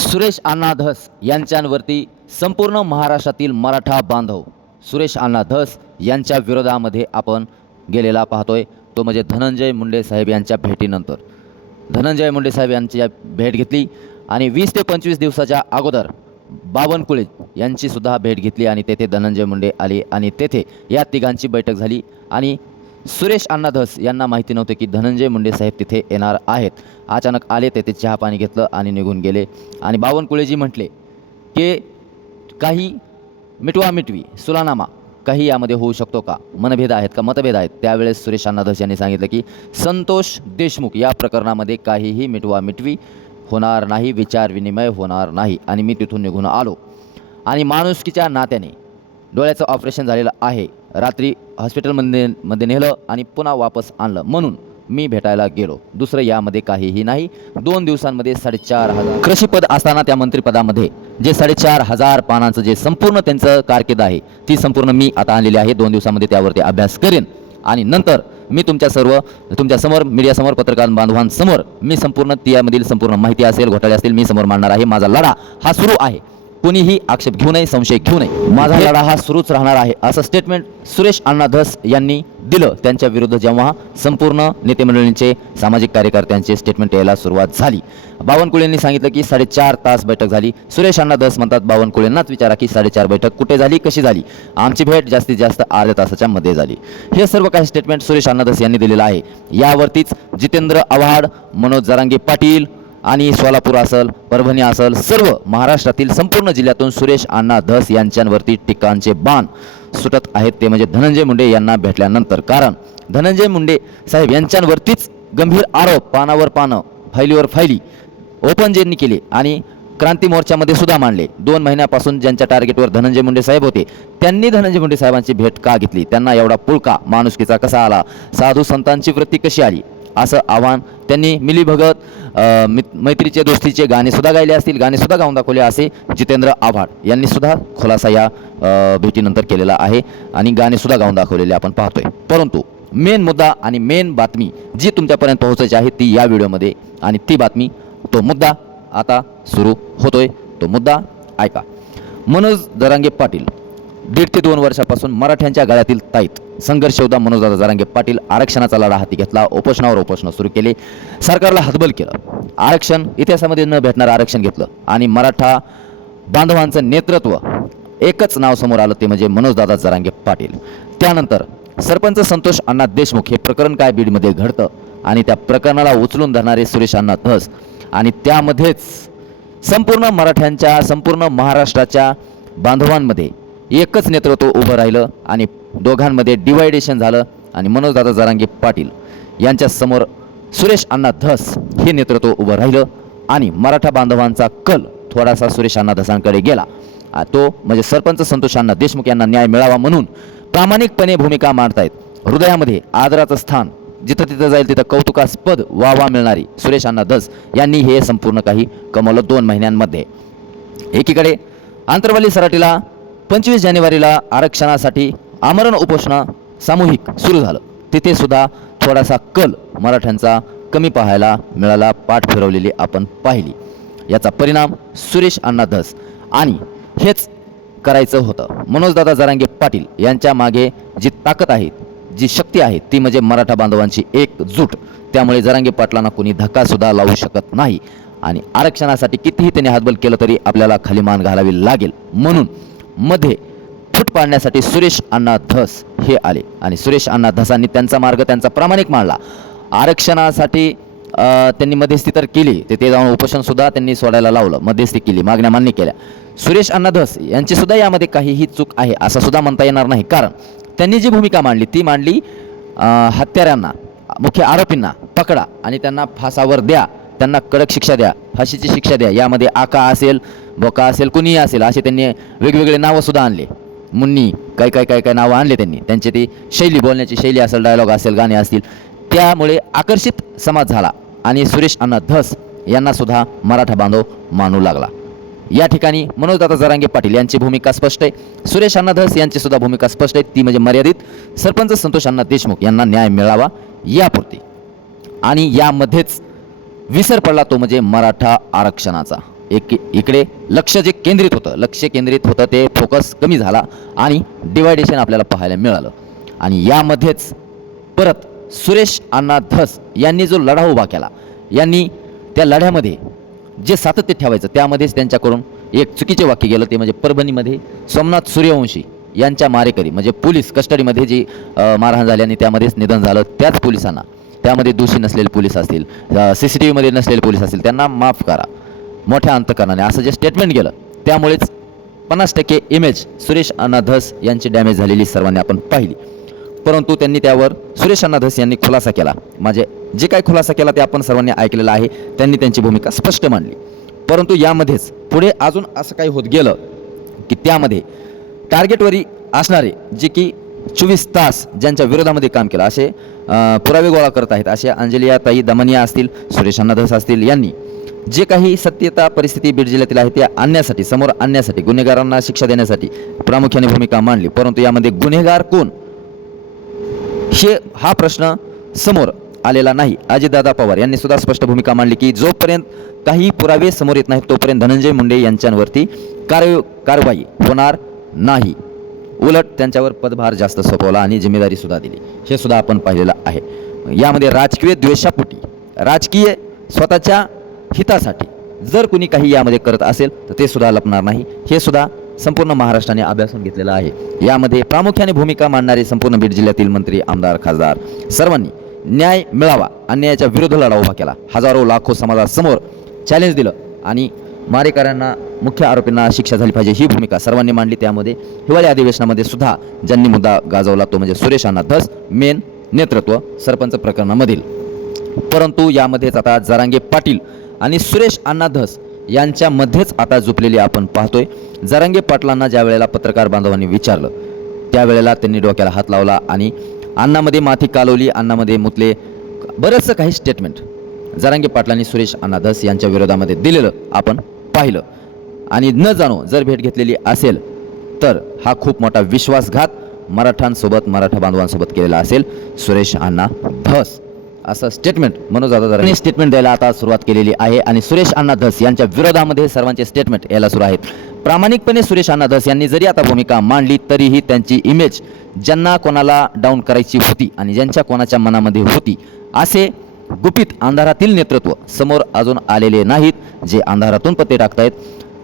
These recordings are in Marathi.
सुरेश अण्णा धस यांच्यांवरती संपूर्ण महाराष्ट्रातील मराठा बांधव सुरेश अण्णा धस यांच्या विरोधामध्ये आपण गेलेला पाहतोय. तो म्हणजे धनंजय मुंडे साहेब यांच्या भेटीनंतर. धनंजय मुंडे साहेब यांची भेट घेतली आणि वीस ते पंचवीस दिवसाच्या अगोदर बावनकुळे यांची सुद्धा भेट घेतली आणि तेथे धनंजय मुंडे आले आणि तेथे या तिघांची बैठक झाली आणि सुरेश अण्णा धस यांना माहिती नव्हते की धनंजय मुंडे साहेब तिथे येणार आहेत. अचानक आले तेथे चहा पाणी घेतलं आणि निघून गेले. आणि बावनकुळेजी म्हटले की काही मिटवा मिटवी सुलानामा काही यामध्ये होऊ शकतो का? मनभेद आहेत का? मतभेद आहेत. त्यावेळेस सुरेश अण्णाधस यांनी सांगितलं की संतोष देशमुख या प्रकरणामध्ये काहीही मिटवा मिटवी होणार नाही विचार विनिमय होणार नाही. आणि मी तिथून निघून आलो. आणि माणुसकीच्या नात्याने डोळ्याचं ऑपरेशन झालेलं आहे. रात्री हॉस्पिटलमध्ये मध्ये नेलं आणि पुन्हा वापस आणलं. म्हणून मी भेटायला गेलो. दुसरं यामध्ये काहीही नाही. दोन दिवसांमध्ये साडेचार हजार कृषीपद असताना त्या मंत्रिपदामध्ये जे साडेचार हजार पानांचं जे संपूर्ण त्यांचं कारकीर्द आहे ती संपूर्ण मी आता आणलेली आहे. दोन दिवसामध्ये त्यावरती अभ्यास करेन. आणि नंतर मी तुमच्या सर्व तुमच्यासमोर मीडियासमोर पत्रकार बांधवांसमोर मी संपूर्ण त्यामधील संपूर्ण माहिती असेल घोटाळे असतील मी समोर मांडणार आहे. माझा लढा हा सुरू आहे. कुणीही आक्षेप घेऊ नये संशय घेऊ नये. माझा लढा हा सुरूच राहणार आहे असं स्टेटमेंट सुरेश अण्णा धस यांनी दिलं. त्यांच्या विरुद्ध जेव्हा संपूर्ण नेतेमंडळींचे सामाजिक कार्यकर्त्यांचे स्टेटमेंट यायला सुरुवात झाली. बावनकुळेंनी सांगितलं की साडेचार तास बैठक झाली. सुरेश अण्णा धस म्हणतात बावनकुळेंनाच विचारा की साडेचार बैठक कुठे झाली कशी झाली? आमची भेट जास्तीत जास्त अर्ध्या तासाच्या मध्ये झाली. हे सर्व काही स्टेटमेंट सुरेश अण्णा धस यांनी दिलेलं आहे. यावरतीच जितेंद्र आव्हाड मनोज जरांगे पाटील आणि सोलापूर असल परभणी असल सर्व महाराष्ट्रातील संपूर्ण जिल्ह्यातून सुरेश अण्णा धस यांच्यावरती टीकांचे बाण सुटत आहेत. ते म्हणजे धनंजय मुंडे यांना भेटल्यानंतर. कारण धनंजय मुंडे साहेब यांच्यावरतीच गंभीर आरोप पानावर पानं फाईलीवर फाईली ओपन ज्यांनी केले आणि क्रांती मोर्चामध्ये सुद्धा मांडले. दोन महिन्यापासून ज्यांच्या टार्गेटवर धनंजय मुंडे साहेब होते त्यांनी धनंजय मुंडे साहेबांची भेट का घेतली? त्यांना एवढा पुळका माणुसकीचा कसा आला? साधू संतांची वृत्ती कशी आली? असं आव्हान त्यांनी मिलीभगत मित- मैत्रीचे दोस्तीचे गाणेसुद्धा गायले असतील गाणेसुद्धा गाऊन दाखवले असे जितेंद्र आव्हाड यांनीसुद्धा खुलासा या भेटीनंतर केलेला आहे आणि गाणेसुद्धा गाऊन दाखवलेले आपण पाहतोय. परंतु मेन मुद्दा आणि मेन बातमी जी तुमच्यापर्यंत पोहोचायची आहे ती या व्हिडिओमध्ये आणि ती बातमी तो मुद्दा आता सुरू होतोय. तो मुद्दा ऐका. मनोज दरांगे पाटील दीड ते दोन वर्षापासून मराठ्यांच्या गळ्यातील ताईत. संघर्ष योद्धा मनोजदादा जरांगे पाटील आरक्षणाचा लढा हाती घेतला उपोषणावर उपोषण सुरू केले. सरकारला हतबल केलं. आरक्षण इतिहासामध्ये न भेटणारं आरक्षण घेतलं. आणि मराठा बांधवांचं नेतृत्व एकच नाव समोर आलं ते म्हणजे मनोजदादा जरांगे पाटील. त्यानंतर सरपंच संतोष अण्णा देशमुख हे प्रकरण काय बीडमध्ये घडतं आणि त्या प्रकरणाला उचलून धरणारे सुरेश अण्णा धस. आणि त्यामध्येच संपूर्ण मराठ्यांच्या संपूर्ण महाराष्ट्राच्या बांधवांमध्ये एकच नेतृत्व उभं राहिलं आणि दोघांमध्ये डिवायडेशन झालं आणि मनोजदादा जरांगे पाटील यांच्यासमोर सुरेश अण्णा धस हे नेतृत्व उभं राहिलं आणि मराठा बांधवांचा कल थोडासा सुरेश अण्णा धसांकडे गेला. तो म्हणजे सरपंच संतोष अण्णा देशमुख यांना न्याय मिळावा म्हणून प्रामाणिकपणे भूमिका मांडतायत. हृदयामध्ये आदराचं स्थान जिथं तिथं जाईल तिथं कौतुकास्पद वावा मिळणारी सुरेश अण्णा धस यांनी हे संपूर्ण काही कमवलं दोन महिन्यांमध्ये. एकीकडे आंतरवाली सराटीला पंचवीस जानेवारीला आरक्षणासाठी आमरण उपोषण सामूहिक सुरू झालं. तिथे सुद्धा थोडासा कल मराठ्यांचा कमी पाहायला मिळाला पाठ फिरवलेली आपण पाहिली. याचा परिणाम सुरेश अण्णा धस आणि हेच करायचं होतं. मनोजदादा जरांगे पाटील यांच्या मागे जी ताकद आहे जी शक्ती आहे ती म्हणजे मराठा बांधवांची एकजूट त्यामुळे जरांगे पाटलांना कोणी धक्कासुद्धा लावू शकत नाही. आणि आरक्षणासाठी कितीही त्यांनी हातबल केलं तरी आपल्याला खाली मान घालावी लागेल. म्हणून मध्ये फूट पाडण्यासाठी सुरेश अण्णा धस हे आले. आणि सुरेश अण्णा धसांनी त्यांचा मार्ग त्यांचा प्रामाणिक मांडला. आरक्षणासाठी त्यांनी मध्यस्थी तर केली. तिथे जाऊन उपोषणसुद्धा त्यांनी सोडायला लावलं. मध्यस्थी केली मागण्या मान्य केल्या. सुरेश अण्णा धस यांचीसुद्धा यामध्ये काहीही चूक आहे असं सुद्धा म्हणता येणार नाही. कारण त्यांनी जी भूमिका मांडली ती मांडली हत्याऱ्यांना हत्यारांना मुख्य आरोपींना पकडा आणि त्यांना फासावर द्या. त्यांना कडक शिक्षा द्या फाशीची शिक्षा द्या. यामध्ये आका असेल बोका असेल कुणीही असेल असे त्यांनी वेगवेगळे नावंसुद्धा आणले. मुन्नी काय काय काय काय नावं आणले त्यांनी. त्यांची ती शैली बोलण्याची शैली असेल डायलॉग असेल गाणे असतील त्यामुळे आकर्षित समाज झाला. आणि सुरेश अण्णा धस यांनासुद्धा मराठा बांधव मानू लागला. या ठिकाणी मनोजदादा जरांगे पाटील यांची भूमिका स्पष्ट आहे. सुरेश अण्णा धस यांची सुद्धा भूमिका स्पष्ट आहे. ती म्हणजे मर्यादित. सरपंच संतोष अण्णा देशमुख यांना न्याय मिळावा यापुरती. आणि यामध्येच विसर पडला तो म्हणजे मराठा आरक्षणाचा. एक इकडे लक्ष जे केंद्रित होतं लक्ष केंद्रित होतं ते फोकस कमी झाला आणि डिवायडेशन आपल्याला पाहायला मिळालं. आणि यामध्येच परत सुरेश अण्णा धस यांनी जो लढा उभा केला यांनी त्या लढ्यामध्ये जे सातत्य ठेवायचं त्यामध्येच त्यांच्याकडून एक चुकीचे वाक्य गेलं ते म्हणजे परभणीमध्ये सोमनाथ सूर्यवंशी यांच्या मारेकरी म्हणजे पोलीस कस्टडीमध्ये जी मारहाण झाली आणि त्यामध्येच निधन झालं त्याच पोलिसांना. त्यामध्ये दोषी नसलेले पोलीस असतील सी सी टी व्हीमध्ये नसलेले पोलीस असतील त्यांना माफ करा. मोठ्या अंतकरणाने असं जे स्टेटमेंट गेलं त्यामुळेच पन्नास टक्के इमेज सुरेश अण्णा धस यांची डॅमेज झालेली सर्वांनी आपण पाहिली. परंतु त्यांनी त्यावर सुरेश अण्णा धस यांनी खुलासा केला. म्हणजे जे काही खुलासा केला ते आपण सर्वांनी ऐकलेलं आहे त्यांनी त्यांची भूमिका स्पष्ट मांडली. परंतु यामध्येच पुढे अजून असं काही होत गेलं की त्यामध्ये टार्गेटवरी असणारे जे की चोवीस तास ज्यांच्या विरोधामध्ये काम केलं असे पुरावे गोळा करत आहेत असे अंजलिया ताई दमनिया असतील सुरेश अण्णाधस असतील यांनी. जे काही सत्यता परिस्थिती बीड जिल्ह्यातील आहे ते आणण्यासाठी समोर आणण्यासाठी गुन्हेगारांना शिक्षा देण्यासाठी प्रामुख्याने भूमिका मांडली. परंतु यामध्ये गुन्हेगार कोण? हे हा प्रश्न समोर आलेला नाही. अजितदादा पवार यांनी सुद्धा स्पष्ट भूमिका मांडली की जोपर्यंत काही पुरावे समोर येत नाहीत तोपर्यंत धनंजय मुंडे यांच्यावरती कार्य कारवाई होणार नाही. उलट त्यांच्यावर पदभार जास्त सोपवला आणि जिम्मेदारी सुद्धा दिली. हे सुद्धा आपण पाहिलेलं आहे. यामध्ये राजकीय द्वेषापोटी. राजकीय स्वतःच्या हितासाठी. जर कुणी काही यामध्ये करत असेल तर ते सुद्धा लपणार नाही. हे सुद्धा संपूर्ण महाराष्ट्राने अभ्यासून घेतलेलं आहे. यामध्ये प्रामुख्याने भूमिका मांडणारे संपूर्ण बीड जिल्ह्यातील मंत्री आमदार खासदार सर्वांनी न्याय मिळावा अन्यायाच्या विरुद्ध लढा उभा केला. हजारो लाखो समाजासमोर चॅलेंज दिलं आणि मारेकऱ्यांना मुख्य आरोपींना शिक्षा झाली पाहिजे ही भूमिका सर्वांनी मांडली. त्यामध्ये हिवाळी अधिवेशनामध्ये सुद्धा ज्यांनी मुद्दा गाजवला तो म्हणजे सुरेश अण्णा धस मेन नेतृत्व सरपंच प्रकरणामधील. परंतु यामध्येच आता जरांगे पाटील आणि सुरेश अण्णा धस यांच्यामध्येच आता झुपलेली आपण पाहतोय. जरांगे पाटलांना ज्या वेळेला पत्रकार बांधवांनी विचारलं त्यावेळेला त्यांनी डोक्याला हात लावला आणि अण्णामध्ये माथी कालवली अण्णामध्ये मुतले बरंचसं काही स्टेटमेंट जरांगे पाटलांनी सुरेश अण्णा धस यांच्या विरोधामध्ये दिलेलं आपण पाहिलं. आणि न जाणो जर भेट घेतलेली असेल तर हा खूप मोठा विश्वासघात मराठांसोबत मराठा बांधवांसोबत केलेला असेल सुरेश अण्णा धस. असं स्टेटमेंट मनोज दादा स्टेटमेंट द्यायला आता सुरुवात केलेली आहे. आणि सुरेश अण्णा धस यांच्या विरोधामध्ये सर्वांचे स्टेटमेंट यायला सुरू आहेत. प्रामाणिकपणे सुरेश अण्णा धस यांनी जरी आता भूमिका मांडली तरीही त्यांची इमेज ज्यांना कोणाला डाऊन करायची होती आणि ज्यांच्या कोणाच्या मनामध्ये होती असे गुपित अंधारातील नेतृत्व समोर अजून आलेले नाहीत जे अंधारातून पत्ते टाकतायत.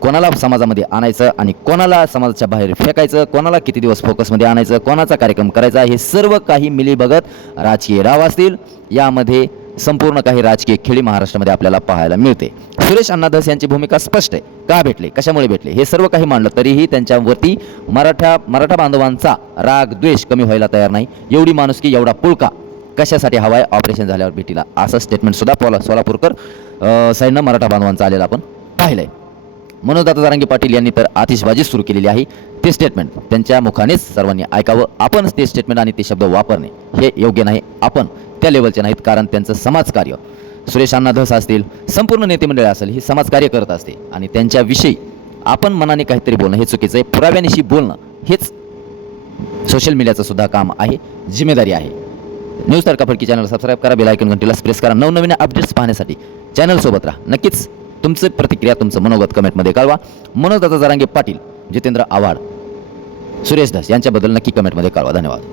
कोणाला समाजामध्ये आणायचं आणि कोणाला समाजाच्या बाहेर फेकायचं कोणाला किती दिवस फोकसमध्ये आणायचं कोणाचा कार्यक्रम करायचा हे सर्व काही मिली बघत राजकीय राव असतील. यामध्ये संपूर्ण काही राजकीय खेळी महाराष्ट्रामध्ये आपल्याला पाहायला मिळते. सुरेश अण्णाधस यांची भूमिका स्पष्ट आहे. का भेटले? कशामुळे भेटले? हे सर्व काही मांडलं तरीही त्यांच्यावरती मराठा मराठा बांधवांचा राग द्वेष कमी व्हायला तयार नाही. एवढी माणुसकी एवढा पुळका कशासाठी हवाय? ऑपरेशन झाल्यावर भेटीला. असं स्टेटमेंट सुद्धा पोला सोलापूरकर साईडनं मराठा बांधवांचा आलेला आपण पाहिलं आहे मनोदाता जारांगे पाटील यांनी तर आतिषबाजी सुरू केलेली आहे. ते स्टेटमेंट त्यांच्या मुखानेच सर्वांनी ऐकावं. आपण ते स्टेटमेंट आणि ते शब्द वापरणे हे योग्य नाही. आपण त्या लेवलचे नाहीत कारण त्यांचं समाजकार्य. सुरेश अण्णा धस असतील संपूर्ण नेतेमंडळ असेल हे समाजकार्य करत असते. आणि त्यांच्याविषयी आपण मनाने काहीतरी बोलणं हे चुकीचं आहे. पुराव्यानिशी बोलणं हेच सोशल मीडियाचं सुद्धा काम आहे. जिम्मेदारी आहे. News Tadka Fadki channel subscribe करा बेलायकन घंटीला प्रेस करा. नवनवीन अपडेट्स पाहण्यासाठी चॅनलसोबत राहा. नक्कीच तुमचं प्रतिक्रिया तुमचं मनोगत कमेंटमध्ये कळवा. मनोज दादा जरांगे पाटील जितेंद्र आव्हाड सुरेश दास यांच्याबद्दल नक्की कमेंटमध्ये कळवा. धन्यवाद.